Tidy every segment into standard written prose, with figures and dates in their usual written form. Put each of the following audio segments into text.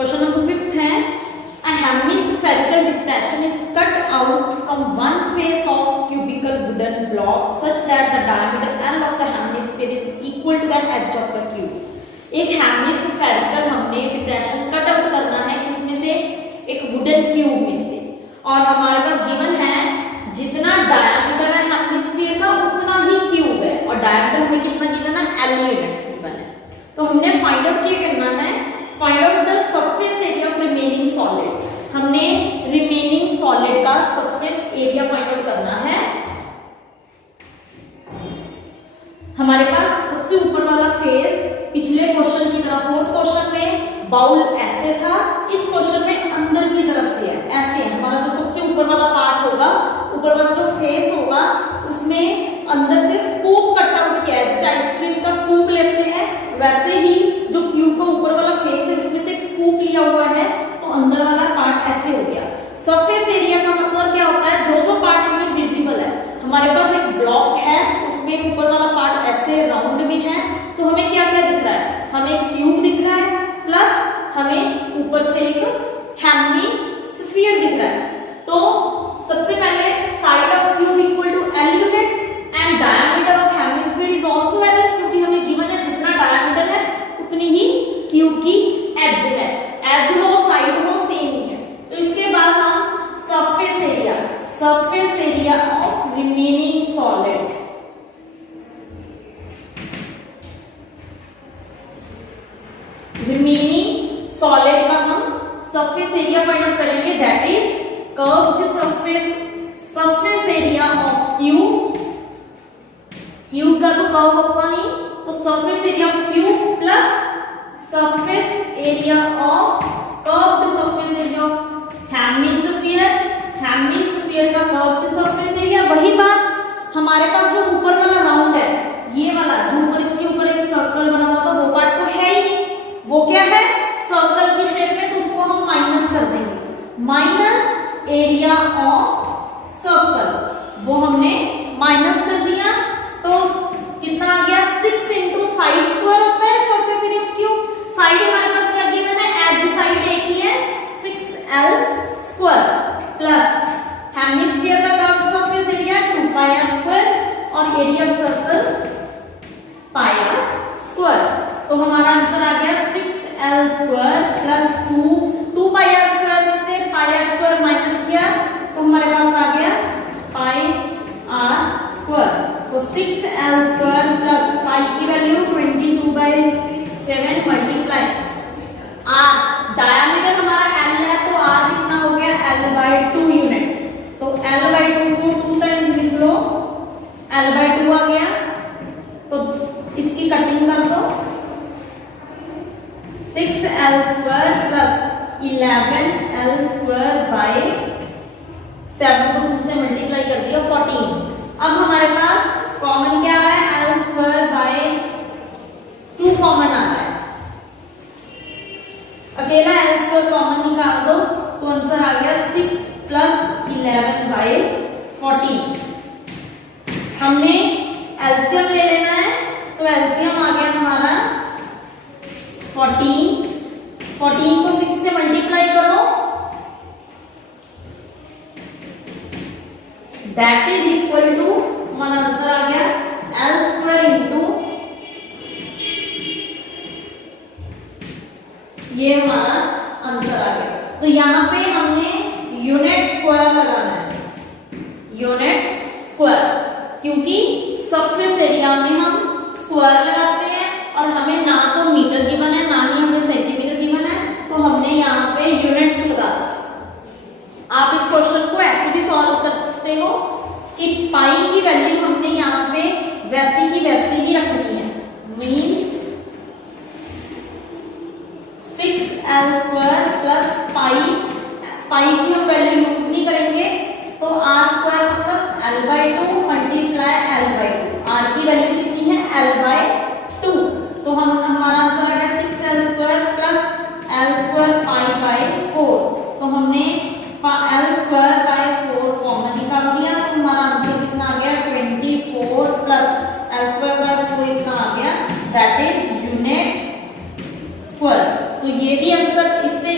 Question number 5 है a hemispherical depression is cut out from one face of cubical wooden block such that the diameter L of the hemisphere is equal to the edge of the cube. एक hemispherical हमने depression cut out करना है किसमें से, एक wooden cube में से, और हमारे पास गिवन है जितना डायमीटर है हेमिस्फीयर का उतना ही क्यूब है, और डायमीटर हमें कितना गिवन है, L यूनिट्स गिवन है। तो हमने फाइंड आउट क्या करना है, find out the surface area of remaining solid. हमने रिमेनिंग सॉलिड का सरफेस एरिया फाइंड आउट करना है। हमारे पास सबसे ऊपर वाला फेस पिछले क्वेश्चन की तरह फोर्थ क्वेश्चन में बाउल ऐसे था, इस क्वेश्चन में अंदर की तरफ से है, ऐसे है। हमारा जो सबसे ऊपर वाला पार्ट होगा, ऊपर वाला जो फेस होगा उसमें अंदर से स्कूप कट आउट किया है, जैसे आइसक्रीम का स्कूप लेते हैं वैसे ही जो क्यूब का ऊपर वाला फेस है उसमें से एक स्कूप लिया हुआ है, तो अंदर वाला पार्ट ऐसे हो गया। सरफेस एरिया का मतलब क्या होता है, जो जो पार्ट हमें विजिबल है। हमारे पास एक ब्लॉक है, उसमें ऊपर वाला पार्ट ऐसे राउंड में है, तो हमें क्या क्या दिख रहा है, हमें एक क्यूब दिख रहा है प्लस हमें ऊपर से एक हेमिस्फीयर दिख रहा है। तो सबसे पहले side of cube equal to L units and diameter of hemisphere is also L, क्योंकि हमें गिवन है जितना डायमीटर है उतनी ही क्यूब की एज है, एज हो साइड हो सेम ही है। तो इसके बाद हम surface area of remaining solid, remaining solid का हम सरफेस एरिया फाइंड आउट करेंगे, that is curved surface area of cube. Cube का तो कर्व होगा ही, तो surface area of cube plus surface area of curved surface area of hemisphere, hemisphere का curved surface area. वही बात हमारे पास जो ऊपर वाला राउंड है, ये वाला जो ऊपर इसके ऊपर एक सर्कल बना हुआ था, वो पार्ट तो है ही नहीं, वो क्या है सर्कल की शेप में, तो उसको हम माइनस कर देंगे, माइनस एरिया ऑफ सर्कल, वो हमने माइनस कर दिया। तो कितना आ गया, 6 इंटू साइड स्क्वायर होता है surface area of cube. Side हमारे पास क्या गिवन है, एज साइड एक ही है 6L स्क्वायर प्लस हेमिस्फीयर का कर्व्ड सरफेस एरिया 2πr² और area of circle πr square. तो हमारा आंसर आ गया 6L स्क्वायर प्लस 2πr² में से πr² माइनस किया तो हमारे पास आ गया πr²। तो 6L स्क्वायर प्लस पाई की वैल्यू 22/7 मल्टीप्लाई r, डायमीटर हमारा L है तो r कितना हो गया L/2 यूनिट्स। तो L/2 को 2 टाइम्स लिख लो, L/2 आ गया, तो इसकी कटिंग कर दो, 6L square plus 11L square by 7 को 2 से मल्टीप्लाई कर दिया 14। अब हमारे पास कॉमन क्या आ रहा है, L स्क्वायर बाय 2 कॉमन आ रहा है, अकेला L स्क्वायर कॉमन निकाल दो तो आंसर आ गया 6 प्लस 11/14। हमने एलसीएम ले लेना है, तो एलसीएम आ गया हमारा 14 को 6 से मल्टीप्लाई करो, दैट इज इक्वल टू, हमारा आंसर आ गया L स्क्वायर इंटू ये हमारा आंसर आ गया। तो यहाँ पे हमने यूनिट स्क्वायर लगाना है, यूनिट स्क्वायर, क्योंकि सरफेस एरिया में हम स्क्वायर लगाते हैं और हमें ना तो मीटर गिवन है ना ही हमें सेंटीमीटर गिवन है, तो हमने यहाँ पे यूनिट्स लगा। आप इस क्वेश्चन को ऐसे भी सॉल्व कर सकते हो कि पाई की वैल्यू हमने यहाँ पे वैसी की वैसी ही रखनी है, means 6L square plus pi की हम वैल्यू यूज नहीं करेंगे, तो r स्क्वायर मतलब L/2 मल्टीप्लाई L/2, r की वैल्यू कितनी है L/2, तो हम हमारा आंसर आ गया 6L square plus L square π/4। तो हमने L स्क्वायर बाय 4 कॉमन निकाल दिया, तो हमारा आंसर कितना आ गया 24 प्लस L स्क्वायर बाय 4 इतना आ गया, दैट इज यूनिट स्क्वायर। तो ये भी आंसर इससे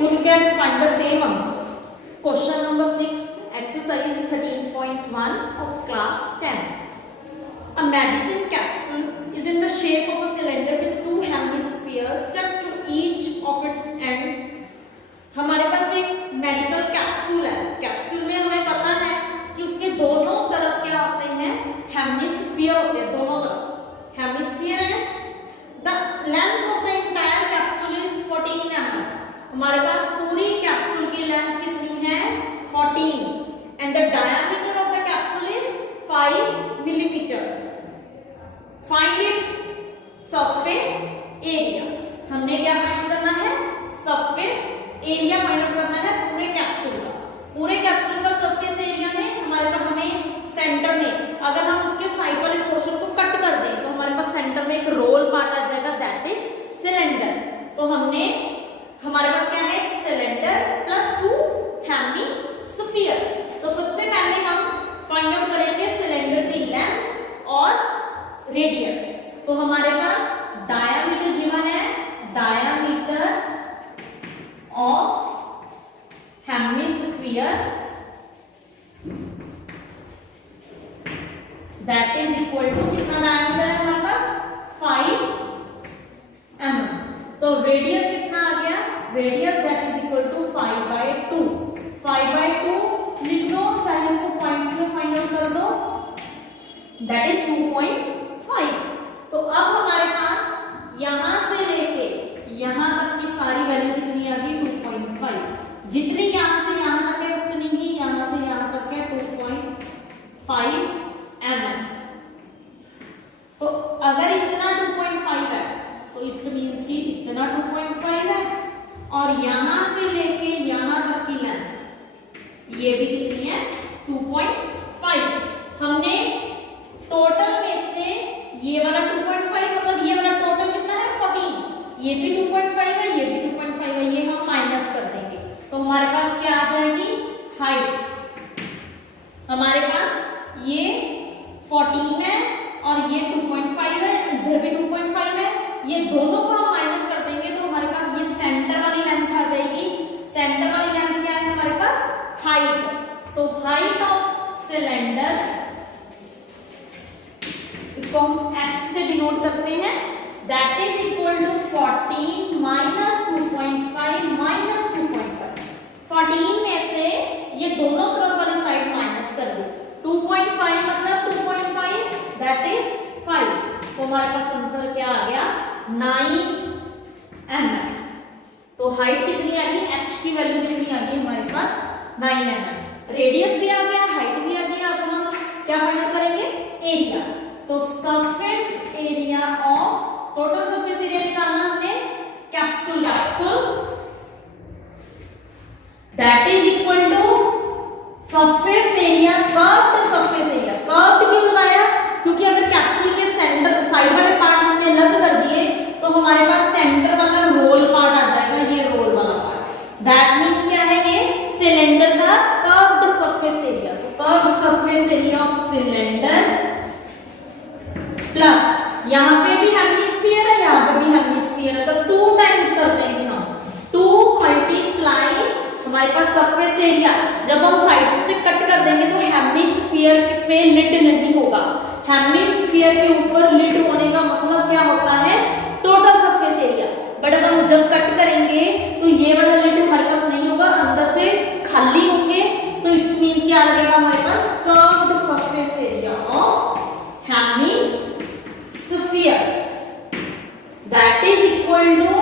you will get find the same answer. Question number 6, exercise 13.1 of class 10. A medicine capsule is in the shape of a cylinder with two hemispheres stuck to each of its end. हमारे पास एक medical capsule है, capsule में हमें पता है कि उसके दोनों तरफ क्या होते हैं, हेमिस्फीयर होते हैं, दोनों तरफ हेमिस्फीयर है। The length of the entire capsule is 14 mm। हमारे पास पूरी कैप्सूल की लेंथ कितनी है, 14, and the diameter of the capsule is 5 millimeter। Find its surface area. हमने क्या फाइंड करना है, सरफेस एरिया फाइंड आउट करना है पूरे कैप्सूल का। पूरे कैप्सूल का सरफेस एरिया में हमारे पास हमें सेंटर में, अगर हम उसके साइड वाले पोर्शन को कट कर दें तो हमारे पास सेंटर में एक रोल पार्ट आ जाएगा, दैट इज सिलेंडर। तो हमने हमारे पास क्या है, एक सिलेंडर प्लस 2 हेमिस्फीयर। तो सबसे पहले हम फाइंड आउट करेंगे सिलेंडर की लेंथ और रेडियस। तो हमारे पास डायामीटर गिवन है, diameter of hemisphere that is equal to, कितना डायमीटर है हमारे पास, 5 mm। तो रेडियस कितना आ गया, radius that is equal to 5/2। 5/2 लिख दो, चाहे इसको पॉइंट्स में फाइंड आउट कर दो, दैट इज 2.5। तो अब हमारे पास यहां से लेके यहां तक की सारी वैल्यू कितनी आ गई, 2.5। जितनी यहां से यहां तक है उतनी ही यहां से यहां तक है, 2.5 mm। तो अगर इतना 2.5 है तो इट मींस कि इतना 2.5 है, और यहां से लेके यहां तक की लेंथ ये भी कितनी है, 2.5। हमने टोटल में से ये वाला 2.5 मतलब ये वाला टोटल कितना है, 14, ये भी 2.5 है, ये भी 2.5 है, ये हम माइनस कर देंगे तो हमारे पास क्या आ जाएगी, हाइट। हमारे पास ये 14 है और ये 2.5 है, इधर भी 2.5 है, ये दोनों को हम माइनस कर देंगे तो हमारे पास ये सेंटर वाली लेंथ आ जाएगी। सेंटर वाली लेंथ क्या है हमारे पास, हाइट। तो हाइट ऑफ सिलेंडर, इसको हम h से डिनोट करते हैं, that is equal to 14 minus 2.5 minus 2.5। 14 में से ये दोनों तरफ वाली साइड माइनस कर दो, 2.5 मतलब 2.5 दैट इज 5। तो हमारे पास आंसर क्या आ गया, 9 mm। तो हाइट कितनी आ गई, h की वैल्यू कितनी आ गई हमारे पास, 9 mm। रेडियस भी आ गया, हाइट भी आ गया। अब हम क्या फाइंड आउट करेंगे, एरिया। तो surface area of, total surface area निकालना हमने capsule that is equal to surface area, curved surface area. Curved क्यों लगाया, क्योंकि अगर कैप्सूल के सेंटर साइड वाले पार्ट हमने अलग कर दिए तो हमारे पास सेंटर वाला रोल पार्ट आ जाएगा, ये रोल वाला पार्ट। दैट मींस क्या है, ये सिलेंडर का कर्व्ड सरफेस एरिया। तो curved surface area of cylinder plus यहां पे भी हेमिस्फीयर है, यहां पे भी हेमिस्फीयर है, तो 2 टाइम्स कर देंगे हम, 2 मल्टीप्लाई हमारे पास सरफेस एरिया। जब हम साइड से कट कर देंगे तो हेमिस्फीयर पे लिड नहीं होगा। हेमिस्फीयर के ऊपर लिड होने का मतलब क्या होता है, टोटल सरफेस एरिया। बट अब हम जब कट करेंगे तो ये वाला लिड हमारे पास नहीं होगा, अंदर से खाली होंगे, तो इट मींस क्या लगेगा हमारे पास, curved surface area of hemisphere that is equal to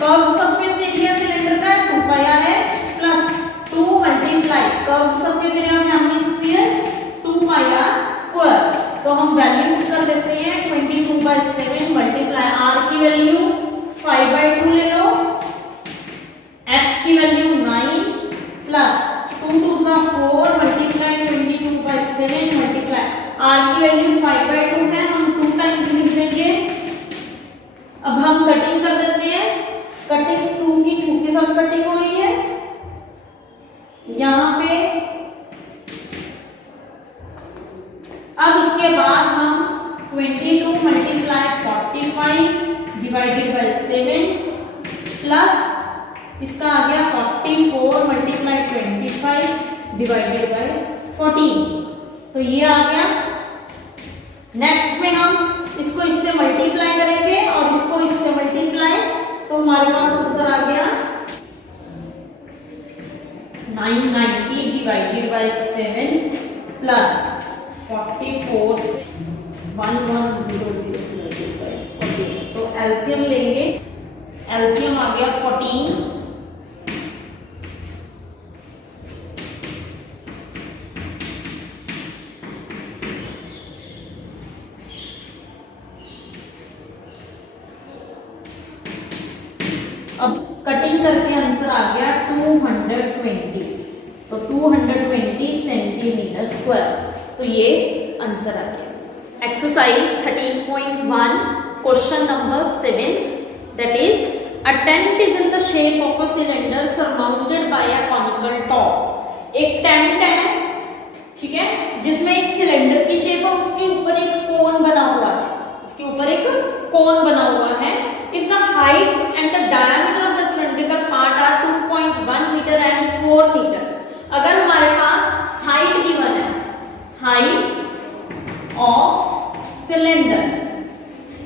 curved surface area cylinder का 2πr(h) plus 2 multiply curved surface area of hemisphere 2πr²। तो हम वैल्यू कर देते हैं 22/7 मल्टीप्लाई r की वैल्यू 5/2 ले लो, h की value 9 plus 2 2 4 multiply 22/7 multiply r की वैल्यू 5/2 है, हम 2 टाइम्स लिख देंगे। अब हम कटिंग कर देते हैं, कटिंग 2 की 2 के साथ कटिंग हो रही है, यहां पे अब इसके बाद हम 22 मल्टीप्लाई 45 डिवाइडेड बाय 7 प्लस इसका आ गया 44 मल्टीप्लाई 25 डिवाइडेड बाय 14, तो ये आ गया। नेक्स्ट में हम इसको इससे मल्टीप्लाई करेंगे और इसको इससे मल्टीप्लाई, तो हमारे पास आंसर आ गया 990 डिवाइडेड बाय 7 प्लस 44 1100 तो एलसीएम लेंगे, एलसीएम आ गया 14, अब कटिंग करके आंसर आ गया 220, तो 220 सेंटीमीटर स्क्वायर, तो ये आंसर आ गया। Exercise 13.1 question number 7, that is a tent is in the shape of a cylinder surmounted bye a conical top. एक टेंट है, ठीक है, जिसमें एक सिलेंडर की शेप है, उसके ऊपर एक कोन बना हुआ है, उसके ऊपर एक कोन बना हुआ है। If the height and the diameter of the cylindrical part are 2.1 metre and 4 metre, अगर हमारे पास हाइट गिवन है, हाइट ऑफ सिलेंडर,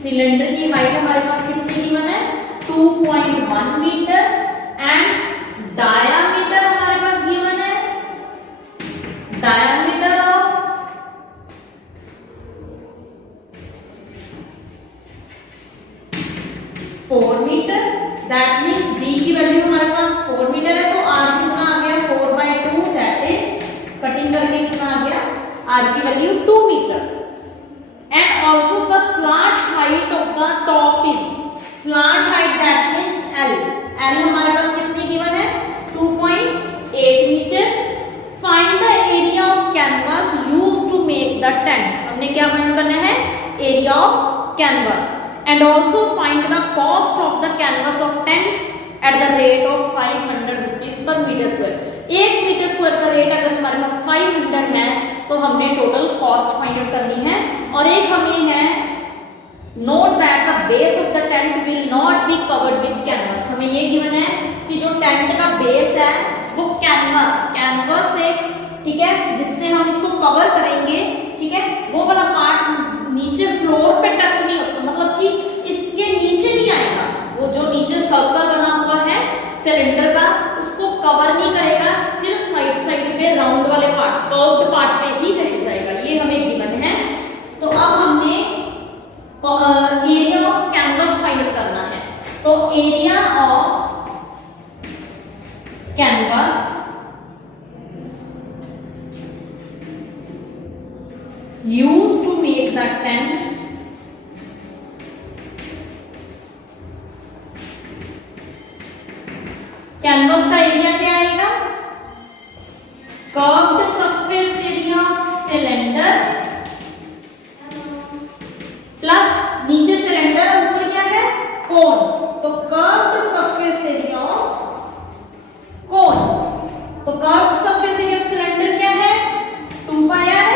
सिलेंडर की हाइट हमारे पास कितनी गिवन है 2.1 मीटर एंड डायामीटर हमारे पास गिवन है, diameter of 4 metre, that means d की वैल्यू हमारे पास 4 मीटर है, तो r कितना आ गया 4/2, दैट इज कटिंग करके कितना आ गया r की value 2 metre. And also the slant height of the top is, slant height that means l, l हमारे पास कितनी गिवन है 2.8 metre. Find the area of canvas used to make the tent, हमने क्या फाइंड करना है area of canvas. And also find the cost of the canvas of tent at the rate of 500 rupees per metre square. 1 metre square का rate अगर हमारे पास 500 है तो हमने टोटल कॉस्ट फाइंड आउट करनी है। और एक हमें है note that the base of the tent will not be covered with canvas, हमें ये गिवन है कि जो टेंट का बेस है वो कैनवास है, ठीक है, जिससे हम इसको कवर करेंगे, ठीक है, वो वाला पार्ट नीचे फ्लोर पे टच नहीं होता, मतलब कि इसके नीचे नहीं आएगा, वो जो नीचे सर्कल बना हुआ है सिलेंडर का उसको कवर नहीं करेगा, सिर्फ साइड पे राउंड वाले पार्ट, कर्व्ड पार्ट पे ही रह जाएगा, ये हमें गिवन है। तो अब हमने एरिया ऑफ कैनवास फाइंड करना है, तो area of canvas used to make the tent canvas का एरिया क्या आएगा curved surface area of cylinder plus नीचे सिलेंडर और ऊपर क्या है कोन, तो curved surface area of cone, तो curved surface area of cylinder क्या है 2πr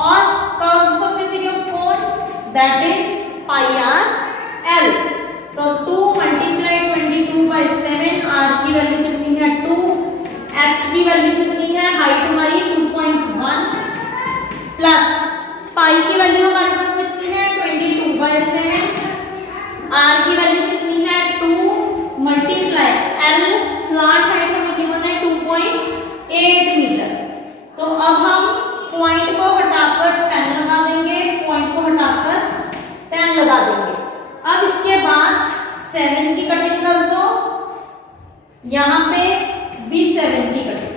और curve surface area of cone that is πr/l, तो 2 मल्टीप्लाई 22/7, r की वैल्यू कितनी है 2, h की वैल्यू कितनी है हाइट हमारी 2.1 प्लस पाई की वैल्यू हमारे पास कितनी है 22/7, r की वैल्यू कितनी है 2 मल्टीप्लाई l, स्लैंट हाइट हमें गिवन है 2.8 मीटर। तो अब हम पॉइंट को हटाकर 10 लगा देंगे, पॉइंट को हटाकर 10 लगा देंगे। अब इसके बाद 7 की कटिंग कर दो, यहाँ पे भी 7 की कटिंग,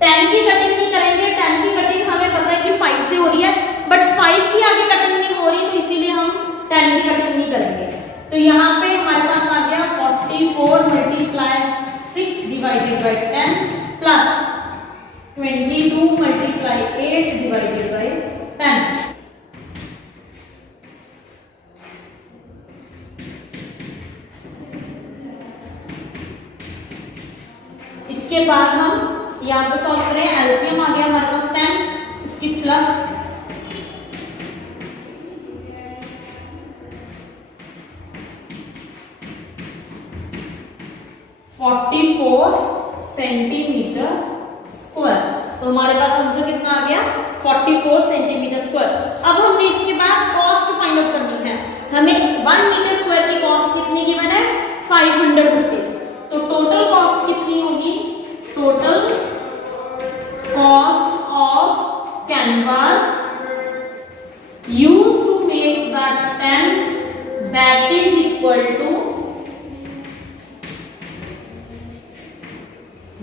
10 की कटिंग नहीं करेंगे, 10 की कटिंग हमें पता है कि 5 से हो रही है, बट 5 की आगे कटिंग नहीं हो रही, तो इसीलिए हम 10 की कटिंग नहीं करेंगे। तो यहाँ पे हमारे पास आ गया 44 multiply 6 divided by 10 plus 22 multiply 8 divided by 10। इसके बाद हम यहाँ पर सॉल्व करें, एलसीएम आ गया हमारे पास 10, उसकी प्लस 44 सेंटीमीटर स्क्वायर। तो हमारे पास आंसर कितना आ गया 44 सेंटीमीटर स्क्वायर। अब हमने इसके बाद कॉस्ट फाइंड आउट करनी है। हमें 1 मीटर स्क्वायर की कॉस्ट कितनी गिवन है 500 रुपीज। तो टोटल कॉस्ट कितनी होगी, total cost of canvas used to make the tent that is equal to,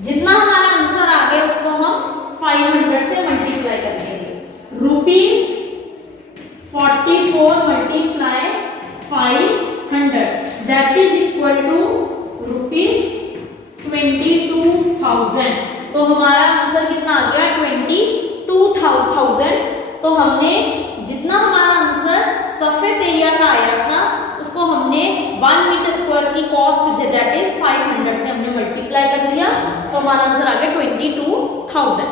जितना हमारा आंसर आ गया उसको हम 500 से मल्टीप्लाई कर देंगे। Rupees 44 multiply 500 that is equal to rupees 22,000। तो हमारा आंसर कितना आ गया 22,000। तो हमने जितना हमारा आंसर सरफेस एरिया का आया था उसको हमने 1 मीटर स्क्वायर की कॉस्ट दैट इज 500 से हमने मल्टीप्लाई कर दिया। तो हमारा आंसर आ गया 22,000।